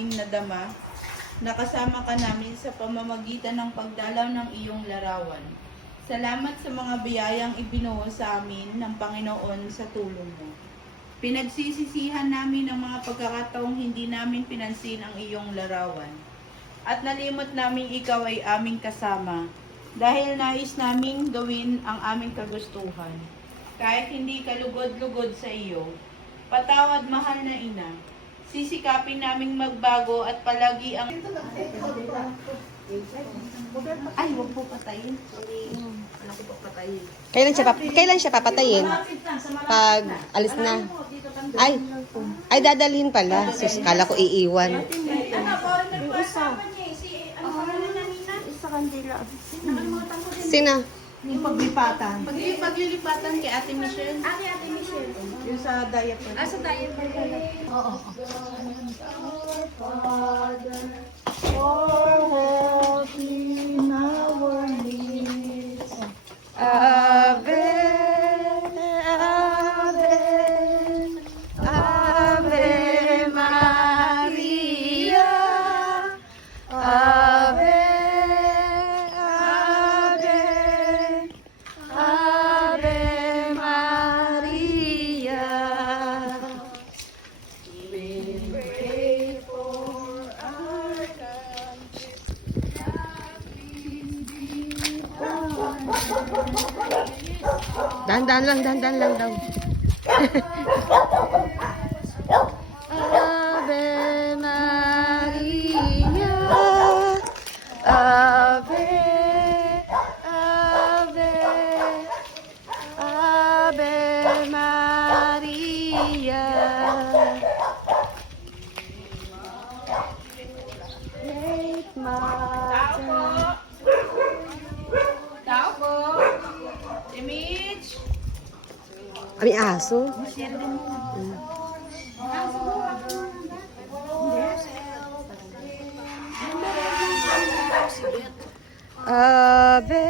naming nadama na kasama ka namin sa pamamagitan ng pagdalaw ng iyong larawan. Salamat sa mga biyayang ibinuo sa amin ng Panginoon sa tulong mo. Pinagsisisihan namin ang mga pagkakataong hindi namin pinansin ang iyong larawan. At nalimot namin ikaw ay aming kasama dahil nais naming gawin ang aming kagustuhan. Kahit hindi kalugod-lugod sa iyo, patawad mahal na ina. Sisikapin naming magbago at palagi ang... Ay, huwag po patayin. Ano ko po patayin? Kailan siya papatayin? Pag alis na. Ay dadalhin pala. Sus, kala ko iiwan. Yung isa. Isa kandila. Sina? Yung paglipatan. Paglilipatan kay Ate Michelle. Ate Michelle. Yung sa diaper. Sa diaper pala. Oo. For helping our needs. Ave, Ave, Ave Maria. Ave, Ave, Ave Maria. We pray for our country. Dahan-dahan lang daw. Ave Maria. Ave, Ave, Ave Maria. Great Mother. Tao po. Image. May aso? Ave.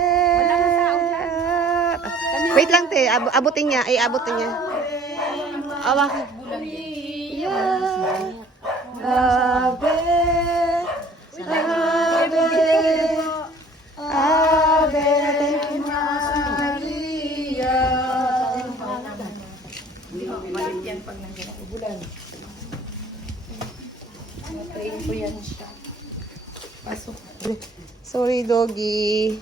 Wait lang te, abutin niya. Ay, abutin niya. Awak. Ave. Ave. Ave Maria. Malit yan pag nandiyan ako. Bulan. Matayin ko yan siya. Pasok. Sorry, doggy.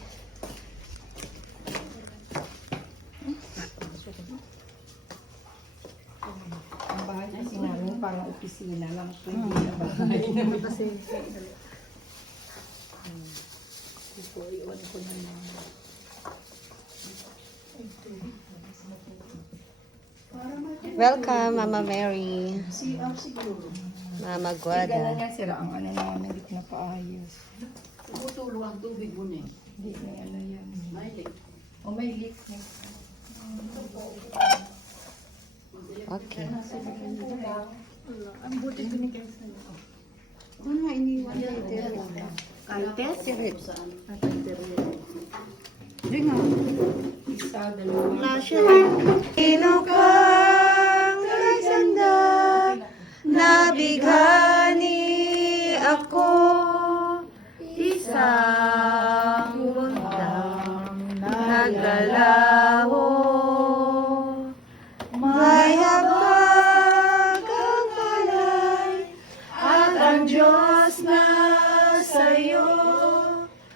Ang bahay kasi namin parang opisina lang. Hindi na bahay namin kasi. Ito, iwan ko na lang. Welcome, Mama Mary. CR siguro. Mama Gala Guada. niya sila ang ano namin, hindi ko na paayos. Tumutulo ang tubig mo na eh. Hindi na ano yan. May leak. O may leak. Okay. Ang buti binigay sa iyo. Ano nga iniwan niya? Kaltes? Saan? Hindi nga. Isa, dalawa. Sino kang nagsanda, nabighani ako, isang bundang naglalaho. May habag ang palay at ang Diyos na sa'yo,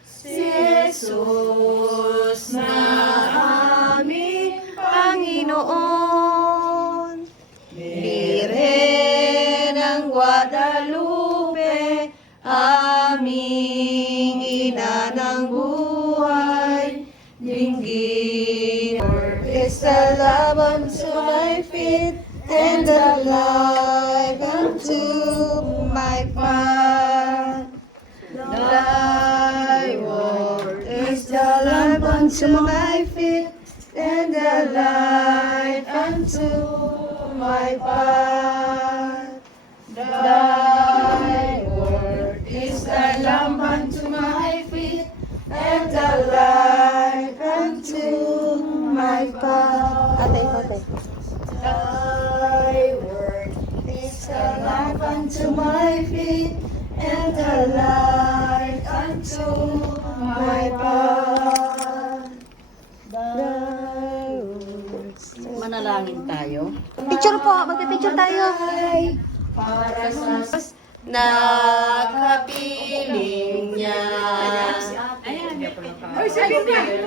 si Jesus na aming Panginoon. Birhen ng Guadalupe, aming ina ng buhay, dinggin. Is the love unto my feet, and the life unto my path. Thy word is the lamp unto my feet, and the light unto my path. Thy word is the lamp unto my feet, and the light unto my path. Ate. Thy word is the lamp unto my feet, my path. Manalangin tayo. Picture po, magpipicture tayo. Para sa Nakapiling niya. Ay, sabi na!